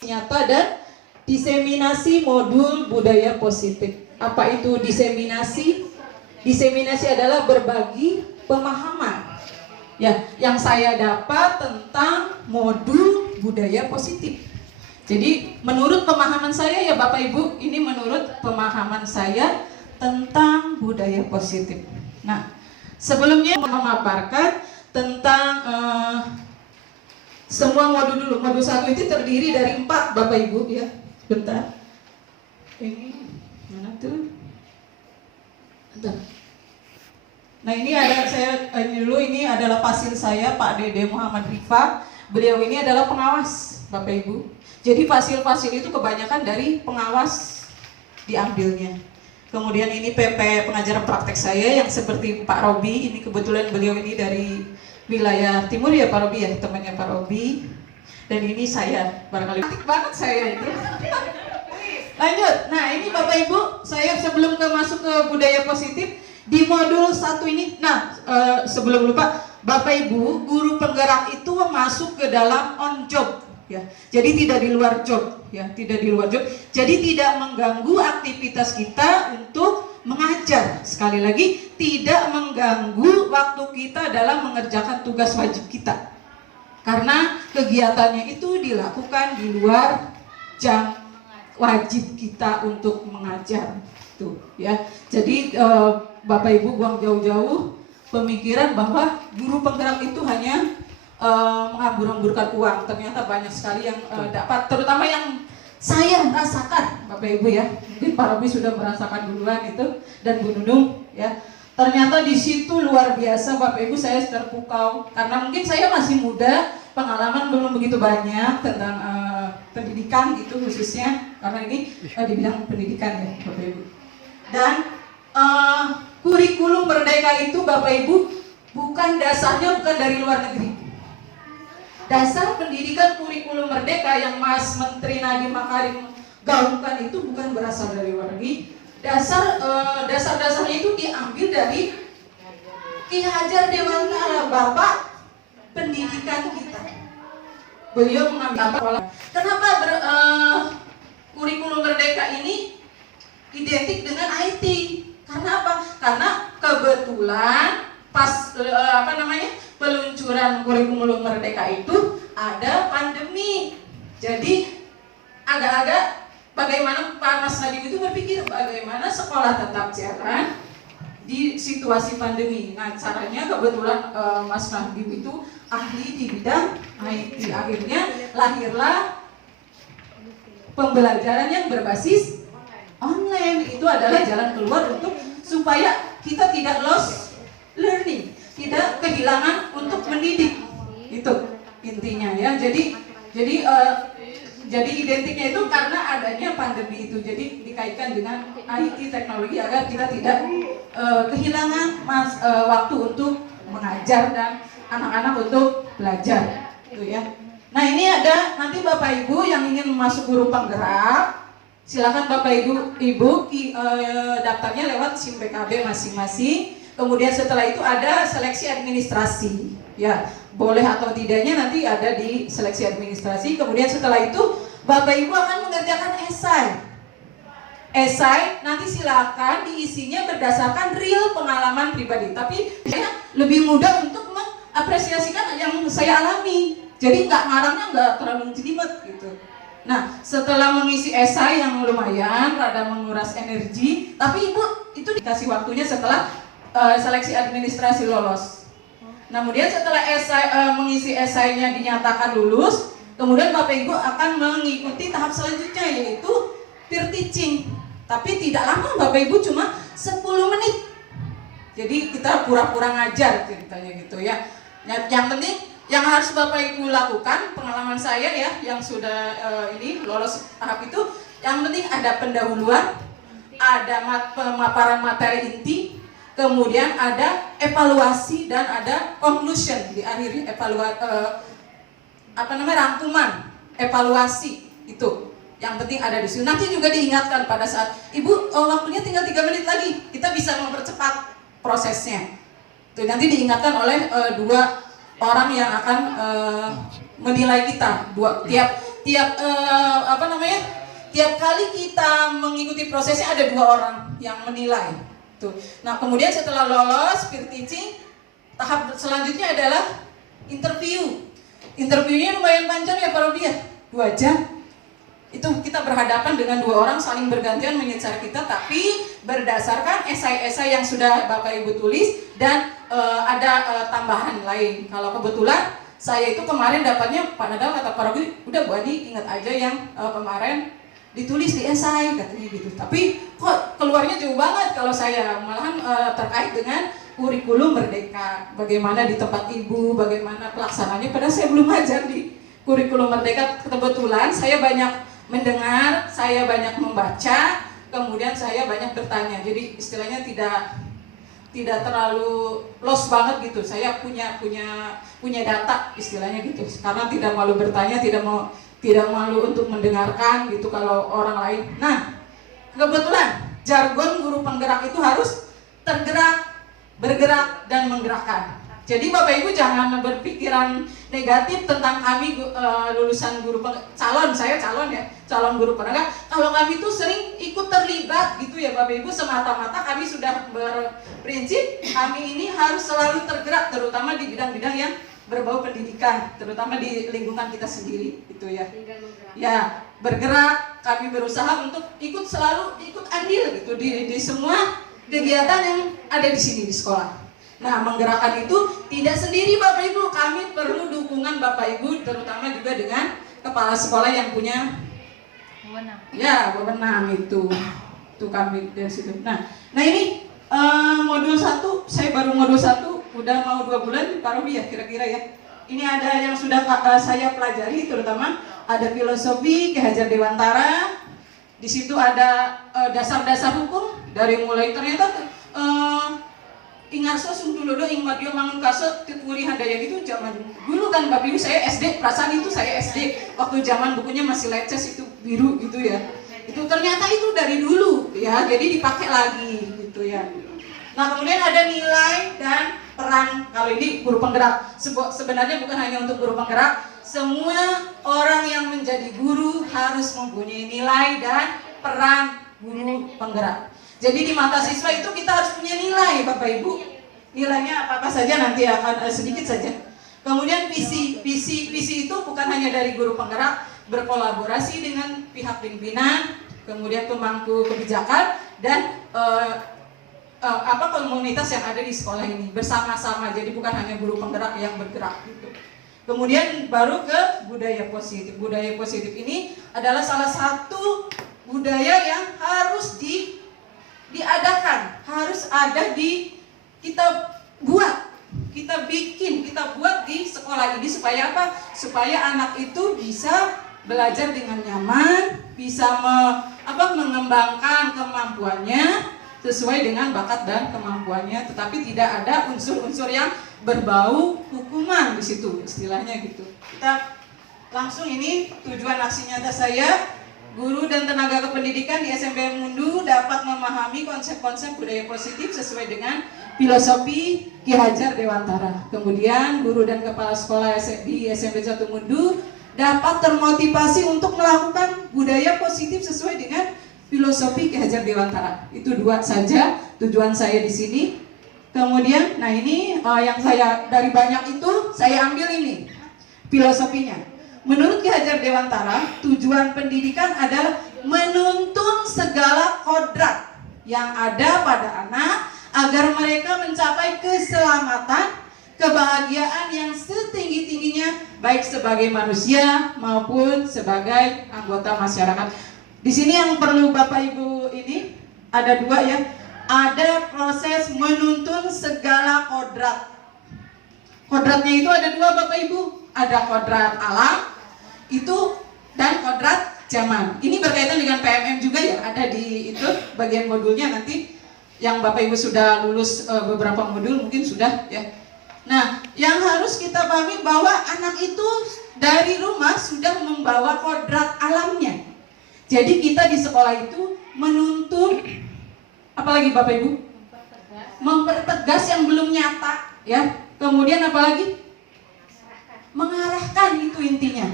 nyata dan diseminasi modul budaya positif. Apa itu diseminasi? Diseminasi adalah berbagi pemahaman ya yang saya dapat tentang modul budaya positif. Jadi menurut pemahaman saya ya Bapak Ibu, ini menurut pemahaman saya tentang budaya positif. Nah, sebelumnya memaparkan tentang semua modul dulu. Modul 1 itu terdiri dari 4 Bapak Ibu ya. Bentar. Ini mana tuh? Bentar. Nah ini ada ini adalah pasien saya Pak Dede Muhammad Rifa. Beliau ini adalah pengawas Bapak Ibu. Jadi fasil-fasil itu kebanyakan dari pengawas diambilnya. Kemudian ini PP pengajaran praktek saya yang seperti Pak Robi. Ini kebetulan beliau ini dari wilayah timur ya Pak Robi ya, temannya Pak Robi. Dan ini saya, barangkali cantik banget saya itu. Lanjut, nah ini Bapak Ibu, saya sebelum masuk ke budaya positif di modul 1 ini. Nah sebelum lupa, Bapak Ibu, guru penggerak itu masuk ke dalam on job ya. Jadi tidak di luar job ya, tidak di luar job. Jadi tidak mengganggu aktivitas kita untuk mengajar. Sekali lagi, tidak mengganggu waktu kita dalam mengerjakan tugas wajib kita. Karena kegiatannya itu dilakukan di luar jam wajib kita untuk mengajar tuh ya. Jadi Bapak Ibu buang jauh-jauh pemikiran bahwa guru penggerak itu hanya menghambur-hamburkan uang. Ternyata banyak sekali yang dapat, terutama yang saya rasakan Bapak Ibu ya. Mungkin Pak Robi sudah merasakan duluan itu dan Bu Nunung ya. Ternyata di situ luar biasa Bapak Ibu, saya terpukau karena mungkin saya masih muda, pengalaman belum begitu banyak tentang pendidikan gitu khususnya karena ini di bidang pendidikan ya Bapak Ibu. Dan kurikulum merdeka itu Bapak Ibu bukan dasarnya bukan dari luar negeri. Dasar pendidikan kurikulum merdeka yang Mas Menteri Nadiem Makarim gaungkan itu bukan berasal dari luar negeri. Dasar-dasarnya itu diambil dari Ki Hajar Dewantara, Bapak pendidikan kita. Beliau mengambil apa? Kenapa kurikulum merdeka ini identik dengan IT? Karena apa? Karena kebetulan pas peluncuran kurikulum merdeka itu ada pandemi. Jadi agak-agak bagaimana Pak Mas Nadiem itu berpikir bagaimana sekolah tetap jalan di situasi pandemi. Nah caranya kebetulan Mas Nadiem itu ahli di bidang IT. Akhirnya lahirlah pembelajaran yang berbasis online. Itu adalah jalan keluar untuk supaya kita tidak lost learning, tidak kehilangan untuk mendidik. Itu intinya ya. Jadi identiknya itu karena adanya pandemi itu. Jadi dikaitkan dengan IT teknologi agar kita tidak kehilangan waktu untuk mengajar dan anak-anak untuk belajar. Itu ya. Nah ini ada nanti Bapak Ibu yang ingin masuk guru penggerak, silakan Bapak Ibu daftarnya lewat SIM PKB masing-masing. Kemudian setelah itu ada seleksi administrasi. Ya, boleh atau tidaknya nanti ada di seleksi administrasi. Kemudian setelah itu Bapak Ibu akan mengerjakan esai. Esai nanti silakan diisinya berdasarkan real pengalaman pribadi. Tapi saya lebih mudah untuk mengapresiasikan yang saya alami. Jadi ngarangnya nggak terlalu jelimet gitu. Nah, setelah mengisi esai yang lumayan, rada menguras energi, tapi Ibu itu dikasih waktunya setelah seleksi administrasi lolos. Nah, kemudian setelah mengisi esainya dinyatakan lulus, kemudian Bapak Ibu akan mengikuti tahap selanjutnya yaitu peer teaching. Tapi tidak lama Bapak Ibu, cuma 10 menit. Jadi kita pura-pura ngajar ceritanya gitu ya. Yang penting yang harus Bapak Ibu lakukan, pengalaman saya ya yang sudah ini lolos tahap itu, yang penting ada pendahuluan, ada pemaparan materi inti, kemudian ada evaluasi dan ada conclusion di akhir rangkuman evaluasi itu. Yang penting ada di situ. Nanti juga diingatkan pada saat Ibu waktunya tinggal 3 menit lagi, kita bisa mempercepat prosesnya. Itu nanti diingatkan oleh 2 orang yang akan menilai kita. Tiap tiap kali kita mengikuti prosesnya ada 2 orang yang menilai. Tuh. Nah kemudian setelah lolos peer teaching, tahap selanjutnya adalah interview. Interviewnya lumayan panjang ya Pak Robi ya, 2 jam. Itu kita berhadapan dengan 2 orang saling bergantian menyicar kita, tapi berdasarkan esai-esai yang sudah Bapak Ibu tulis dan ada tambahan lain. Kalau kebetulan saya itu kemarin dapatnya, Pak Nadal kata Pak Robi, udah Bu Adi ingat aja yang kemarin ditulis di esai katanya gitu. Tapi kok keluarnya jauh banget kalau saya, malahan terkait dengan kurikulum Merdeka, bagaimana di tempat Ibu, bagaimana pelaksananya, padahal saya belum ajar di kurikulum Merdeka. Kebetulan saya banyak mendengar, saya banyak membaca, kemudian saya banyak bertanya. Jadi istilahnya tidak terlalu lost banget gitu. Saya punya data istilahnya gitu. Karena tidak malu bertanya, tidak malu untuk mendengarkan gitu kalau orang lain. Nah, kebetulan jargon guru penggerak itu harus tergerak, bergerak, dan menggerakkan. Jadi Bapak Ibu jangan berpikiran negatif tentang kami lulusan calon guru penggerak. Kalau kami itu sering ikut terlibat gitu ya Bapak Ibu, semata-mata kami sudah berprinsip kami ini harus selalu tergerak, terutama di bidang-bidang yang berbau pendidikan, terutama di lingkungan kita sendiri gitu ya. Ya, bergerak, kami berusaha untuk selalu ikut andil gitu di semua kegiatan yang ada di sini di sekolah. Nah, menggerakkan itu tidak sendiri Bapak Ibu, kami perlu dukungan Bapak Ibu, terutama juga dengan kepala sekolah yang punya wewenang itu kami dari situ. Nah ini modul 1, saya baru modul 1, udah mau 2 bulan Pak Robi ya kira-kira ya. Ini ada yang sudah saya pelajari, terutama ada filosofi Ki Hajar Dewantara. Di situ ada dasar-dasar hukum dari mulai ternyata Ingarso Sungtulodo Ingmadio Mangunkaso Titwuri Handayani itu zaman dulu kan Bapak Ibu, saya SD, perasaan itu saya SD waktu zaman bukunya masih leces itu biru gitu ya. Itu ternyata itu dari dulu ya, jadi dipakai lagi gitu ya. Nah kemudian ada nilai dan peran. Kalau ini guru penggerak sebenarnya bukan hanya untuk guru penggerak, semua orang yang menjadi guru harus mempunyai nilai dan peran guru penggerak. Jadi di mata siswa itu kita harus punya nilai Bapak Ibu. Nilainya apa saja nanti akan sedikit saja. Kemudian visi itu bukan hanya dari guru penggerak, berkolaborasi dengan pihak pimpinan, kemudian pemangku kebijakan dan komunitas yang ada di sekolah ini bersama-sama. Jadi bukan hanya guru penggerak yang bergerak gitu. Kemudian baru ke budaya positif. Budaya positif ini adalah salah satu budaya yang harus diadakan, harus ada kita buat di sekolah ini supaya apa? Supaya anak itu bisa belajar dengan nyaman, bisa mengembangkan kemampuannya sesuai dengan bakat dan kemampuannya, tetapi tidak ada unsur-unsur yang berbau hukuman di situ, istilahnya gitu. Kita langsung ini tujuan aksi nyata saya. Guru dan tenaga kependidikan di SMP Mundu dapat memahami konsep-konsep budaya positif sesuai dengan filosofi Ki Hajar Dewantara. Kemudian guru dan kepala sekolah di SMP 1 Mundu dapat termotivasi untuk melakukan budaya positif sesuai dengan filosofi Ki Hajar Dewantara. Itu 2 saja tujuan saya di sini. Kemudian, nah ini yang saya dari banyak itu saya ambil ini filosofinya. Menurut Ki Hajar Dewantara, tujuan pendidikan adalah menuntun segala kodrat yang ada pada anak agar mereka mencapai keselamatan, kebahagiaan yang setinggi-tingginya baik sebagai manusia maupun sebagai anggota masyarakat. Di sini yang perlu Bapak Ibu ini ada 2 ya. Ada proses menuntun segala kodrat. Kodratnya itu ada 2 Bapak Ibu. Ada kodrat alam itu dan kodrat zaman. Ini berkaitan dengan PMM juga ya. Ada di itu bagian modulnya nanti yang Bapak Ibu sudah lulus beberapa modul mungkin sudah ya. Nah, yang harus kita pahami bahwa anak itu dari rumah sudah membawa kodrat alamnya. Jadi kita di sekolah itu menuntun apalagi Bapak Ibu? Mempertegas yang belum nyata ya. Kemudian apalagi? Mengarahkan, itu intinya.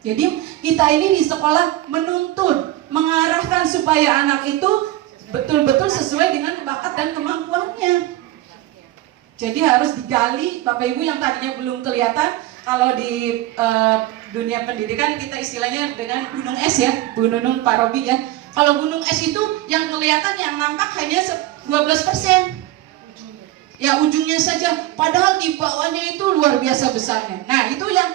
Jadi kita ini di sekolah menuntun, mengarahkan supaya anak itu betul-betul sesuai dengan bakat dan kemampuannya. Jadi harus digali, Bapak Ibu yang tadinya belum kelihatan. Kalau di dunia pendidikan kita istilahnya dengan gunung es ya, gunung Pak Robi ya. Kalau gunung es itu yang kelihatan, yang nampak hanya 12%. Ya ujungnya saja, padahal di bawahnya itu luar biasa besarnya. Nah itu yang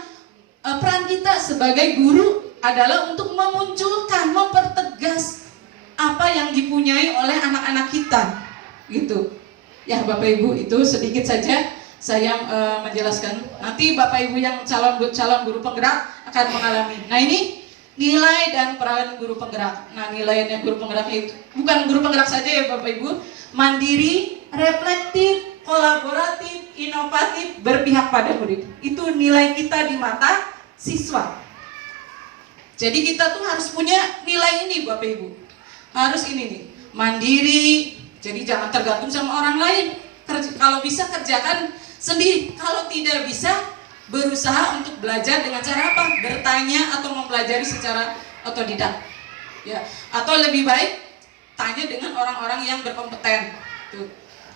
peran kita sebagai guru adalah untuk memunculkan, mempertegas apa yang dipunyai oleh anak-anak kita, gitu. Ya Bapak Ibu, itu sedikit saja saya menjelaskan. Nanti Bapak Ibu yang calon guru penggerak akan mengalami. Nah ini nilai dan peran guru penggerak. Nah nilainya guru penggerak itu bukan guru penggerak saja ya Bapak Ibu, mandiri, reflektif, kolaboratif, inovatif, berpihak pada murid. Itu nilai kita di mata siswa. Jadi kita tuh harus punya nilai ini Bapak Ibu. Harus ini nih, mandiri. Jadi jangan tergantung sama orang lain. Kalau bisa kerjakan sendiri. Kalau tidak bisa, berusaha untuk belajar dengan cara apa? Bertanya atau mempelajari secara otodidak. Ya, atau lebih baik tanya dengan orang-orang yang berkompeten. Tuh.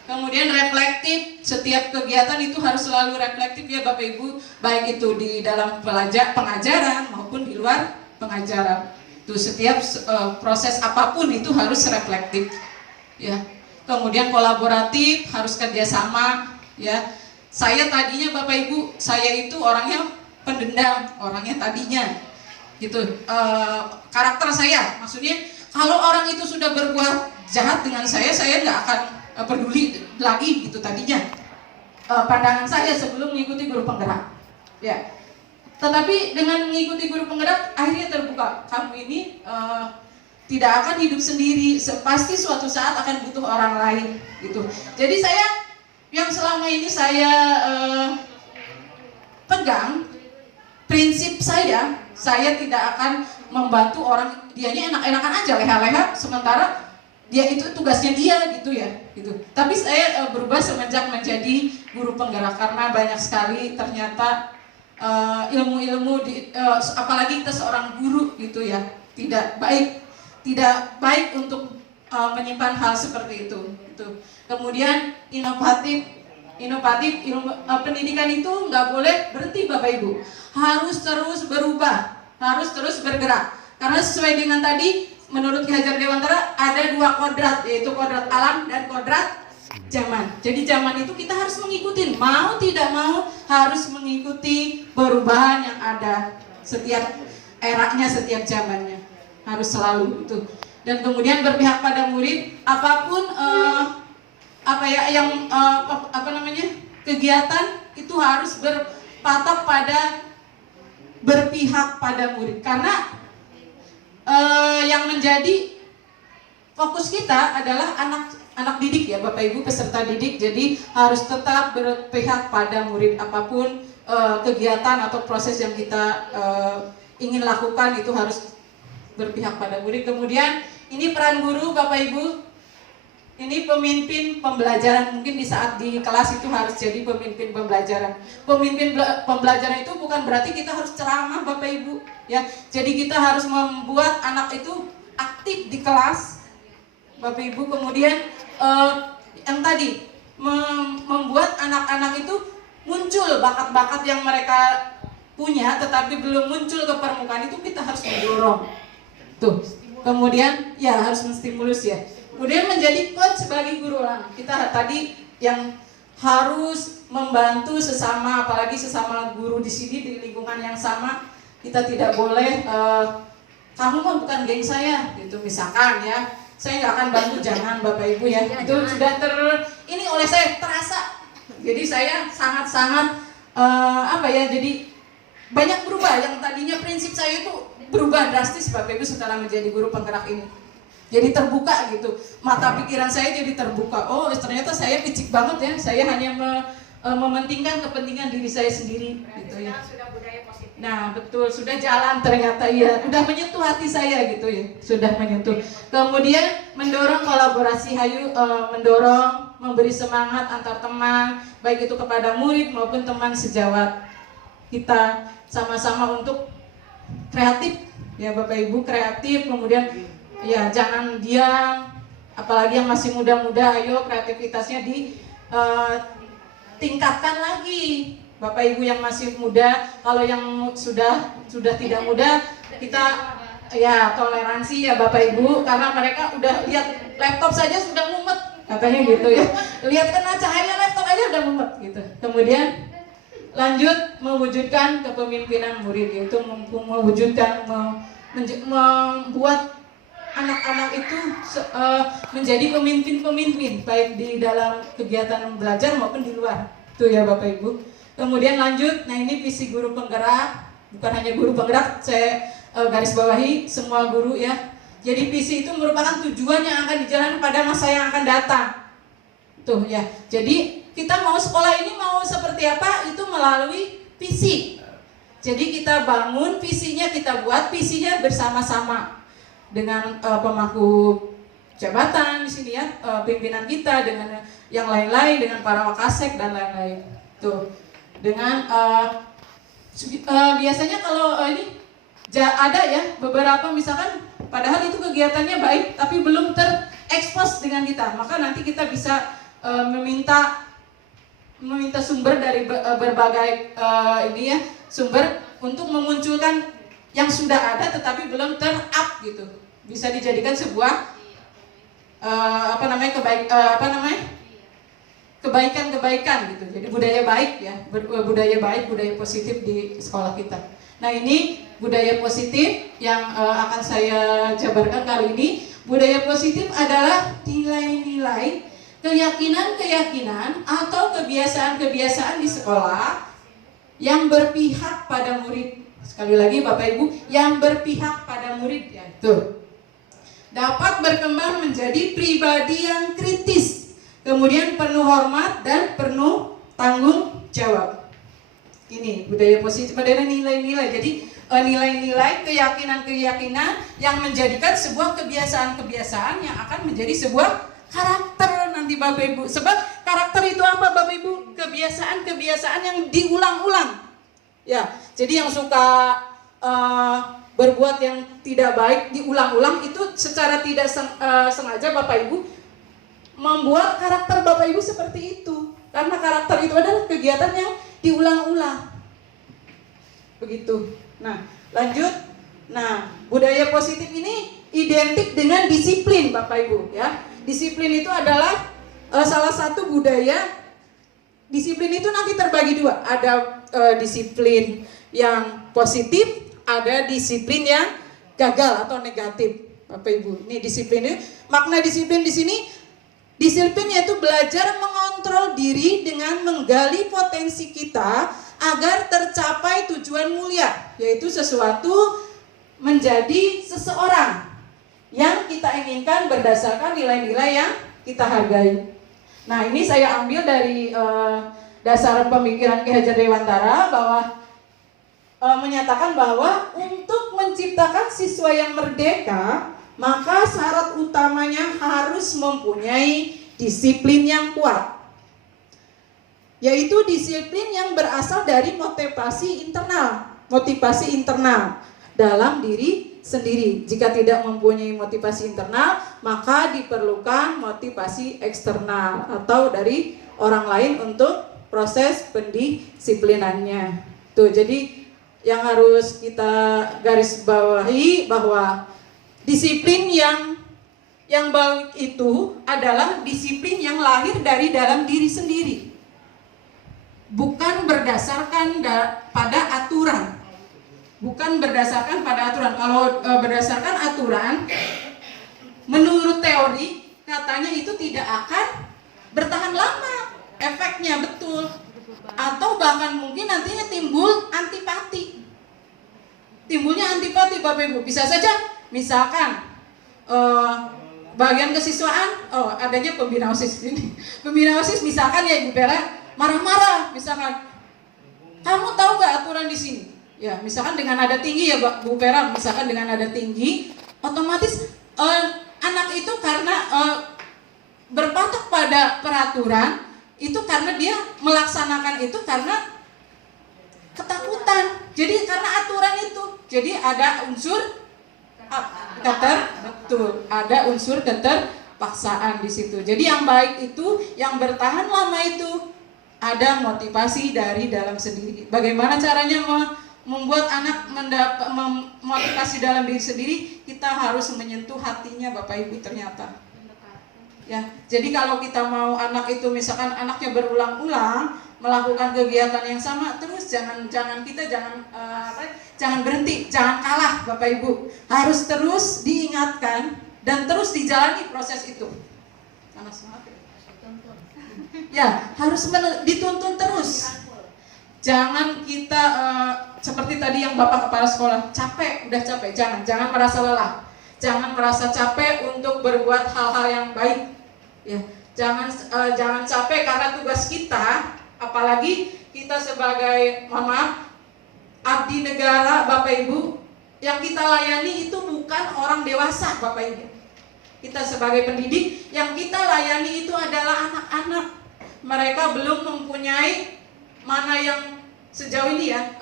Kemudian reflektif, setiap kegiatan itu harus selalu reflektif ya Bapak Ibu, baik itu di dalam pengajaran maupun di luar pengajaran. Tuh setiap proses apapun itu harus reflektif. Ya. Kemudian kolaboratif, harus kerjasama. Ya. Saya tadinya Bapak Ibu, saya itu orangnya pendendam, orangnya tadinya, gitu. Karakter saya, maksudnya kalau orang itu sudah berbuat jahat dengan saya nggak akan peduli lagi gitu tadinya. Pandangan saya sebelum mengikuti guru penggerak. Ya. Tetapi dengan mengikuti guru penggerak akhirnya terbuka, kamu ini tidak akan hidup sendiri, pasti suatu saat akan butuh orang lain gitu. Jadi saya yang selama ini saya pegang prinsip saya tidak akan membantu orang, dianya enak-enakan aja leha-leha, sementara dia itu tugasnya dia gitu ya gitu. Tapi saya berubah semenjak menjadi guru penggerak karena banyak sekali ternyata ilmu-ilmu apalagi kita seorang guru gitu ya, tidak baik untuk menyimpan hal seperti itu gitu. Kemudian inovatif pendidikan itu nggak boleh berhenti Bapak Ibu, harus terus berubah, harus terus bergerak, karena sesuai dengan tadi menurut Ki Hajar Dewantara ada 2 kodrat, yaitu kodrat alam dan kodrat zaman. Jadi zaman itu kita harus mengikuti, mau tidak mau harus mengikuti perubahan yang ada setiap eranya, setiap zamannya, harus selalu itu. Dan kemudian berpihak pada murid, apapun kegiatan itu harus berpatok pada berpihak pada murid, karena yang menjadi fokus kita adalah anak didik ya Bapak Ibu, peserta didik. Jadi harus tetap berpihak pada murid, apapun kegiatan atau proses yang kita ingin lakukan itu harus berpihak pada murid. Kemudian ini peran guru Bapak Ibu, ini pemimpin pembelajaran. Mungkin di saat di kelas itu harus jadi pemimpin pembelajaran. Pemimpin pembelajaran itu bukan berarti kita harus ceramah Bapak Ibu ya. Jadi kita harus membuat anak itu aktif di kelas Bapak Ibu. Kemudian yang tadi membuat anak-anak itu muncul bakat-bakat yang mereka punya tetapi belum muncul ke permukaan, itu kita harus mendorong. Tuh. Kemudian ya harus menstimulus ya. Kemudian menjadi coach sebagai guru anak. Kita tadi yang harus membantu sesama, apalagi sesama guru di sini di lingkungan yang sama. Kita tidak boleh kamu mah bukan geng saya gitu misalkan ya. Saya nggak akan bantu, jangan Bapak Ibu ya. Itu sudah ini oleh saya terasa. Jadi saya sangat-sangat jadi banyak berubah. Yang tadinya prinsip saya itu berubah drastis Bapak Ibu setelah menjadi guru penggerak ini. Jadi terbuka gitu, mata pikiran saya jadi terbuka. Oh ternyata saya picik banget ya, saya hanya mementingkan kepentingan diri saya sendiri gitu ya. Nah betul, sudah jalan ternyata ya, udah menyentuh hati saya gitu ya, sudah menyentuh. Kemudian mendorong kolaborasi, mendorong, memberi semangat antar teman, baik itu kepada murid maupun teman sejawat kita, sama-sama untuk kreatif ya Bapak Ibu, kreatif, kemudian ya jangan diam, apalagi yang masih muda-muda, ayo kreativitasnya tingkatkan lagi. Bapak Ibu yang masih muda, kalau yang sudah tidak muda, kita ya toleransi ya Bapak Ibu, karena mereka udah lihat laptop saja sudah mumet katanya gitu ya, lihat kena cahaya laptop aja udah mumet gitu. Kemudian lanjut mewujudkan kepemimpinan murid, yaitu mewujudkan membuat anak-anak itu menjadi pemimpin-pemimpin baik di dalam kegiatan belajar maupun di luar. Itu ya Bapak Ibu. Kemudian lanjut, nah ini visi guru penggerak, bukan hanya guru penggerak, saya garis bawahi semua guru ya. Jadi visi itu merupakan tujuan yang akan dijalankan pada masa yang akan datang. Tuh ya. Jadi kita mau sekolah ini mau seperti apa itu melalui visi. Jadi kita bangun visinya, kita buat visinya bersama-sama dengan pemangku jabatan di sini ya, pimpinan kita dengan yang lain-lain, dengan para wakasek dan lain-lain. Tuh. Dengan biasanya kalau ini ada ya beberapa misalkan padahal itu kegiatannya baik tapi belum terekspos dengan kita, maka nanti kita bisa meminta sumber dari berbagai ini ya, sumber untuk memunculkan yang sudah ada tetapi belum ter-up gitu, bisa dijadikan sebuah kebaikan gitu. Jadi budaya baik ya, budaya baik, budaya positif di sekolah kita. Nah ini budaya positif yang akan saya jabarkan kali ini. Budaya positif adalah nilai-nilai, keyakinan-keyakinan atau kebiasaan-kebiasaan di sekolah yang berpihak pada murid. Sekali lagi Bapak Ibu, yang berpihak pada murid ya. Tuh. Dapat berkembang menjadi pribadi yang kritis, kemudian penuh hormat dan penuh tanggung jawab. Ini budaya positif adalah nilai-nilai. Jadi nilai-nilai, keyakinan-keyakinan yang menjadikan sebuah kebiasaan-kebiasaan yang akan menjadi sebuah karakter nanti Bapak Ibu. Sebab karakter itu apa Bapak Ibu? Kebiasaan-kebiasaan yang diulang-ulang. Ya, jadi yang suka berbuat yang tidak baik diulang-ulang itu secara tidak sengaja Bapak Ibu membuat karakter Bapak Ibu seperti itu. Karena karakter itu adalah kegiatan yang diulang-ulang. Begitu. Nah, lanjut. Nah, budaya positif ini identik dengan disiplin Bapak Ibu ya. Disiplin itu adalah salah satu budaya. Disiplin itu nanti terbagi dua. Ada disiplin yang positif, ada disiplin yang gagal atau negatif Bapak Ibu. Ini disiplin ini, makna disiplin di sini, disiplin yaitu belajar mengontrol diri dengan menggali potensi kita agar tercapai tujuan mulia, yaitu sesuatu menjadi seseorang yang kita inginkan berdasarkan nilai-nilai yang kita hargai. Nah ini saya ambil dari dasar pemikiran Ki Hajar Dewantara bahwa menyatakan bahwa untuk menciptakan siswa yang merdeka, maka syarat utamanya harus mempunyai disiplin yang kuat, yaitu disiplin yang berasal dari motivasi internal dalam diri sendiri. Jika tidak mempunyai motivasi internal, maka diperlukan motivasi eksternal atau dari orang lain untuk proses pendisiplinannya. Tuh, jadi yang harus kita garis bawahi bahwa disiplin yang baik itu adalah disiplin yang lahir dari dalam diri sendiri, bukan berdasarkan pada aturan. Bukan berdasarkan pada aturan. Kalau berdasarkan aturan, menurut teori katanya itu tidak akan bertahan lama efeknya, betul. Atau bahkan mungkin nantinya timbul antipati. Timbulnya antipati Bapak Ibu. Bisa saja misalkan bagian kesiswaan, adanya pembina OSIS ini. Pembina OSIS misalkan ya Ibu Vera marah-marah, misalkan, kamu tahu nggak aturan di sini? Ya, misalkan dengan nada tinggi ya Bu Vera, misalkan dengan nada tinggi, otomatis anak itu karena berpatok pada peraturan itu karena dia melaksanakan itu karena ketakutan. Jadi karena aturan itu, jadi ada unsur ada unsur keterpaksaan di situ. Jadi yang baik itu, yang bertahan lama itu ada motivasi dari dalam sendiri. Bagaimana caranya membuat anak motivasi dalam diri sendiri? Kita harus menyentuh hatinya, Bapak Ibu, ternyata. Ya, jadi kalau kita mau anak itu, misalkan anaknya berulang-ulang melakukan kegiatan yang sama terus, jangan berhenti, jangan kalah, Bapak Ibu. Harus terus diingatkan dan terus dijalani proses itu. Panas banget ya. Harus dituntun terus. Jangan kita seperti tadi yang Bapak Kepala Sekolah, udah capek, jangan merasa lelah. Jangan merasa capek untuk berbuat hal-hal yang baik. Ya, jangan capek karena tugas kita. Apalagi kita sebagai abdi negara, Bapak Ibu, yang kita layani itu bukan orang dewasa, Bapak Ibu. Kita sebagai pendidik, yang kita layani itu adalah anak-anak. Mereka belum mempunyai, mana yang sejauh ini ya,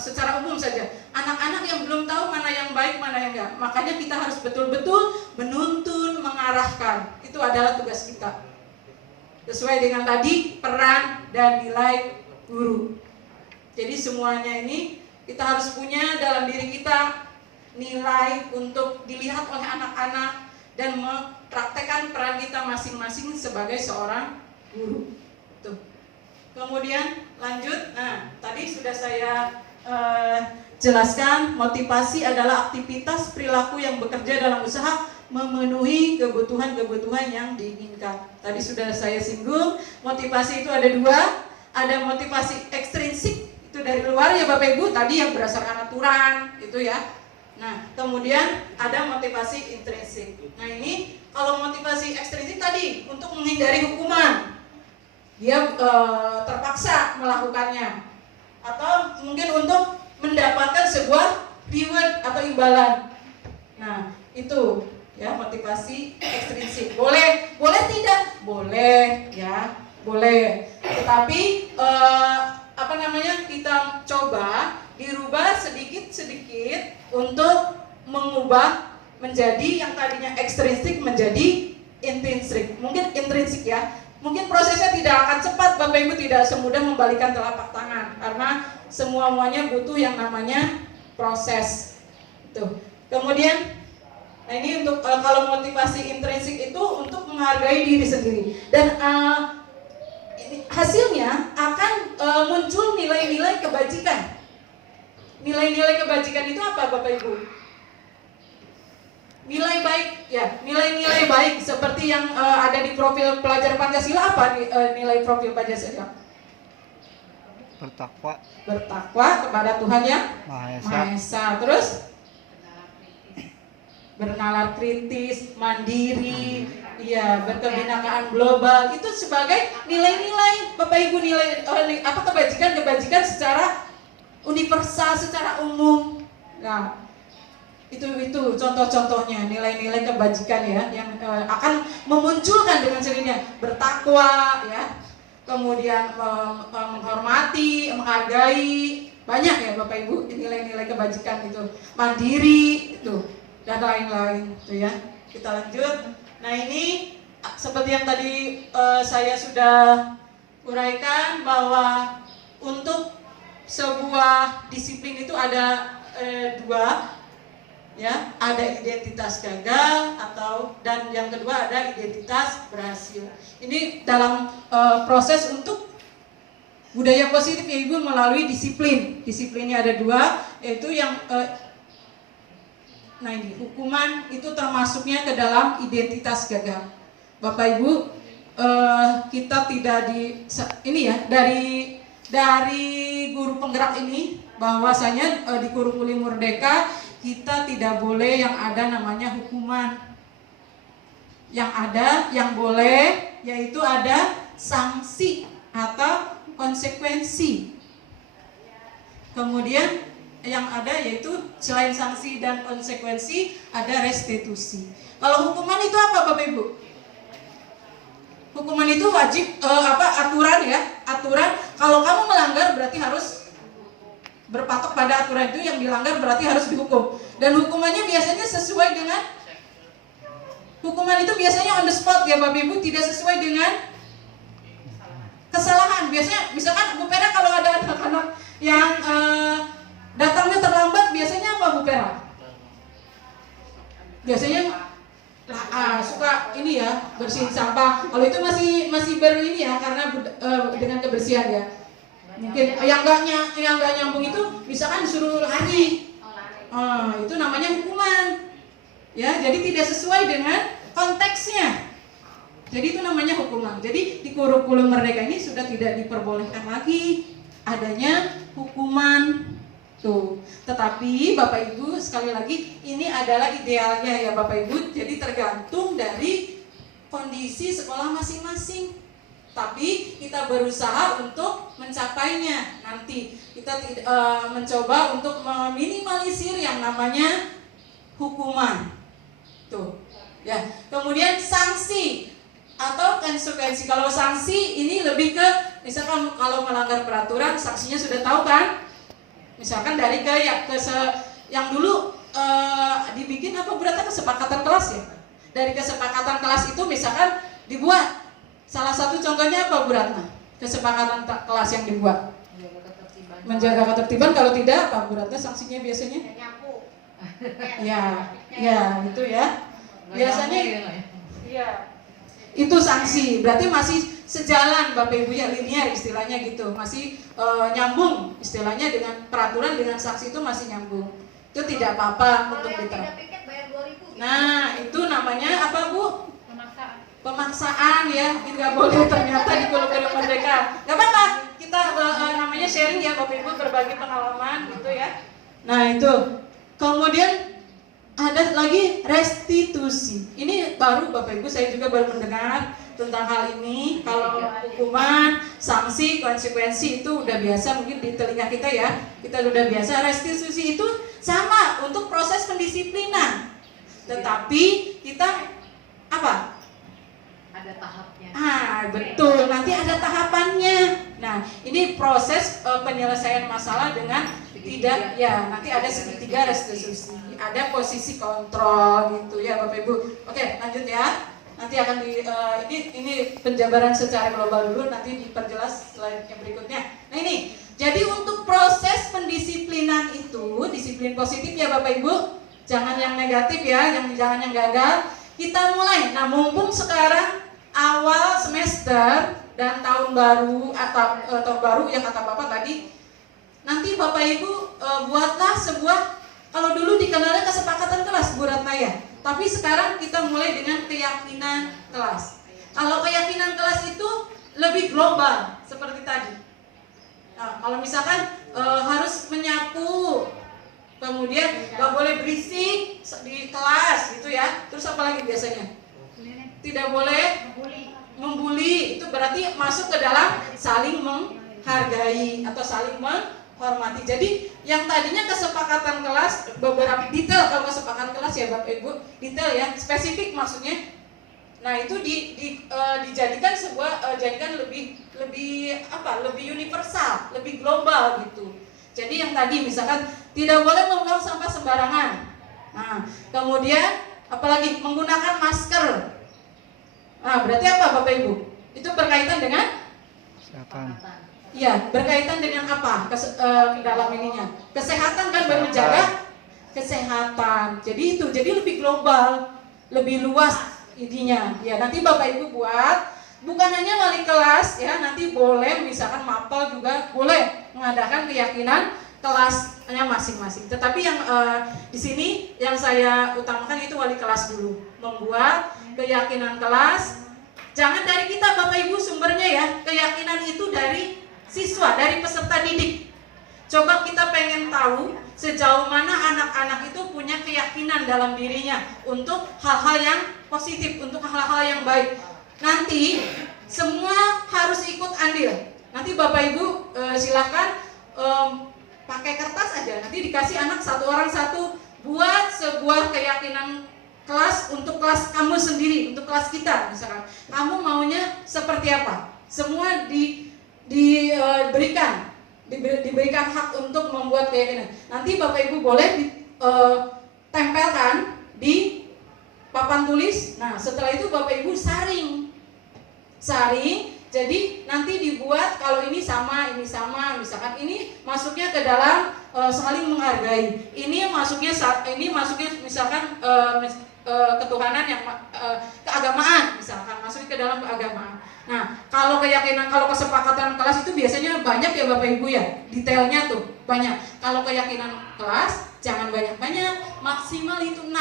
secara umum saja, anak-anak yang belum tahu mana yang baik, mana yang enggak. Makanya kita harus betul-betul menuntun, mengarahkan. Itu adalah tugas kita. Sesuai dengan tadi peran dan nilai guru. Jadi semuanya ini kita harus punya dalam diri kita nilai untuk dilihat oleh anak-anak dan mempraktekkan peran kita masing-masing sebagai seorang guru. Tuh. Kemudian lanjut. Nah, tadi sudah saya jelaskan, motivasi adalah aktivitas perilaku yang bekerja dalam usaha memenuhi kebutuhan-kebutuhan yang diinginkan. Tadi sudah saya singgung, motivasi itu ada dua. Ada motivasi ekstrinsik, itu dari luar ya Bapak Ibu, tadi yang berdasarkan aturan itu ya. Nah, kemudian ada motivasi intrinsik. Nah, ini kalau motivasi ekstrinsik tadi untuk menghindari hukuman, dia terpaksa melakukannya, atau mungkin untuk mendapatkan sebuah reward atau imbalan. Nah, itu ya motivasi ekstrinsik. Boleh tidak? Boleh ya, boleh. Tetapi kita coba dirubah sedikit-sedikit untuk mengubah menjadi yang tadinya ekstrinsik menjadi intrinsik. Mungkin intrinsik ya. Mungkin prosesnya tidak akan cepat, Bapak Ibu, tidak semudah membalikan telapak tangan karena semuanya butuh yang namanya proses. Tuh. Kemudian nah ini untuk kalau motivasi intrinsik itu untuk menghargai diri sendiri dan hasilnya akan muncul nilai-nilai kebajikan. Nilai-nilai kebajikan itu apa, Bapak Ibu? Nilai baik ya, nilai-nilai baik seperti yang ada di profil pelajar Pancasila. Apa nilai profil Pancasila? Bertakwa kepada Tuhan yang Maha Esa. Terus bernalar kritis, mandiri, ya, berkebinekaan global. Itu sebagai nilai-nilai, Bapak Ibu, nilai kebajikan secara universal, secara umum. Nah, itu contoh-contohnya nilai-nilai kebajikan ya yang akan memunculkan dengan sendirinya bertakwa ya, kemudian menghormati, menghargai, banyak ya Bapak Ibu nilai-nilai kebajikan itu, mandiri itu dan lain-lain itu ya. Kita lanjut. Nah, ini seperti yang tadi saya sudah uraikan bahwa untuk sebuah disiplin itu ada dua ya, ada identitas gagal dan yang kedua ada identitas berhasil. Ini dalam proses untuk budaya positif ya Ibu melalui disiplin. Disiplinnya ada dua, yaitu yang nah ini hukuman itu termasuknya ke dalam identitas gagal. Bapak Ibu, kita tidak ini ya dari guru penggerak ini bahwasanya di kurikulum Merdeka kita tidak boleh yang ada namanya hukuman. Yang ada, yang boleh yaitu ada sanksi atau konsekuensi. Kemudian yang ada yaitu selain sanksi dan konsekuensi ada restitusi. Kalau hukuman itu apa Bapak Ibu? Hukuman itu wajib aturan ya, aturan. Kalau kamu melanggar berarti harus berpatok pada aturan itu, yang dilanggar berarti harus dihukum. Dan hukumannya biasanya sesuai dengan, hukuman itu biasanya on the spot ya Bapak Ibu, tidak sesuai dengan kesalahan. Biasanya misalkan Bu Pera kalau ada anak-anak yang datangnya terlambat, biasanya apa Bu Pera? Biasanya suka ini ya, bersihin sampah. Kalau itu masih ini ya, karena dengan kebersihan ya. Mungkin yang nggak nyambung itu misalkan disuruh lari, itu namanya hukuman ya. Jadi tidak sesuai dengan konteksnya, jadi itu namanya hukuman. Jadi di kurikulum Merdeka ini sudah tidak diperbolehkan lagi adanya hukuman tuh. Tetapi Bapak Ibu, sekali lagi ini adalah idealnya ya Bapak Ibu. Jadi tergantung dari kondisi sekolah masing-masing. Tapi kita berusaha untuk mencapainya. Nanti kita mencoba untuk meminimalisir yang namanya hukuman. Tuh. Ya. Kemudian sanksi atau konsekuensi. Kalau sanksi ini lebih ke, misalkan kalau melanggar peraturan, sanksinya sudah tahu kan? Misalkan dari yang dulu dibikin apa berarti kesepakatan kelas ya. Dari kesepakatan kelas itu misalkan dibuat. Salah satu contohnya apa Bu Ratna? Kesepakatan kelas yang dibuat. Menjaga ketertiban. Kalau tidak apa Bu Ratna sanksinya biasanya? Ya, itu ya. Biasanya iya. Itu sanksi. Berarti masih sejalan Bapak Ibu ya, linear istilahnya gitu. Masih nyambung istilahnya, dengan peraturan dengan sanksi itu masih nyambung. Itu tidak apa-apa untuk diterapkan. Nah, itu namanya apa Bu? Pemaksaan ya, nggak boleh ternyata di kurikulum Merdeka. Nggak apa-apa, kita namanya sharing ya Bapak Ibu, berbagi pengalaman gitu ya. Nah itu, kemudian ada lagi restitusi. Ini baru Bapak Ibu, saya juga baru mendengar tentang hal ini. Kalau hukuman, sanksi, konsekuensi itu udah biasa mungkin di telinga kita ya. Kita udah biasa. Restitusi itu sama untuk proses pendisiplinan. Tetapi kita apa? Ada tahapnya. Betul, nanti ada tahapannya. Nah, ini proses penyelesaian masalah dengan tidak ya, nanti ada segitiga restitusi, ada posisi kontrol gitu ya Bapak Ibu. Oke, lanjut ya. Nanti akan ini penjabaran secara global dulu, nanti diperjelas slide yang berikutnya. Nah, ini. Jadi untuk proses pendisiplinan itu, disiplin positif ya Bapak Ibu. Jangan yang negatif ya, jangan yang gagal. Kita mulai. Nah, mumpung sekarang awal semester dan tahun baru atau tahun baru yang kata Bapak tadi, nanti Bapak Ibu buatlah sebuah, kalau dulu dikenalnya kesepakatan kelas Bu Ratna ya, tapi sekarang kita mulai dengan keyakinan kelas. Kalau keyakinan kelas itu lebih global seperti tadi. Nah, kalau misalkan harus menyapu, kemudian nggak boleh berisik di kelas gitu ya. Terus apa lagi biasanya? Tidak boleh membuli. Itu berarti masuk ke dalam saling menghargai atau saling menghormati. Jadi yang tadinya kesepakatan kelas, beberapa detail kalau kesepakatan kelas ya Bapak Ibu, detail ya, spesifik maksudnya. Nah itu dijadikan jadikan lebih universal, lebih global gitu. Jadi yang tadi misalkan tidak boleh membuang sampah sembarangan. Nah kemudian apalagi menggunakan masker. Nah, berarti apa Bapak Ibu? Itu berkaitan dengan kesehatan. Iya, berkaitan dengan apa? Dalam ininya. Kesehatan kan, menjaga kesehatan. Jadi itu, jadi lebih global, lebih luas intinya. Ya, nanti Bapak Ibu buat, bukan hanya wali kelas ya, nanti boleh misalkan mapel juga boleh mengadakan keyakinan kelasnya masing-masing. Tetapi yang di sini yang saya utamakan itu wali kelas dulu, membuat keyakinan kelas. Jangan dari kita Bapak Ibu sumbernya ya. Keyakinan itu dari siswa, dari peserta didik. Coba kita pengen tahu sejauh mana anak-anak itu punya keyakinan dalam dirinya untuk hal-hal yang positif, untuk hal-hal yang baik. Nanti semua harus ikut andil. Nanti Bapak Ibu silahkan pakai kertas aja. Nanti dikasih anak satu orang satu, buat sebuah keyakinan kelas untuk kelas kamu sendiri, untuk kelas kita misalkan. Kamu maunya seperti apa? Semua diberikan diberikan hak untuk membuat keyakinan. Nanti Bapak Ibu boleh ditempelkan di papan tulis. Nah, setelah itu Bapak Ibu saring. Jadi nanti dibuat kalau ini sama, misalkan ini masuknya ke dalam saling menghargai. Ini masuknya misalkan ketuhanan yang keagamaan, misalkan masuk ke dalam keagamaan. Nah, kalau keyakinan, kalau kesepakatan kelas itu biasanya banyak ya Bapak Ibu ya, detailnya tuh banyak. Kalau keyakinan kelas jangan banyak-banyak, maksimal itu 6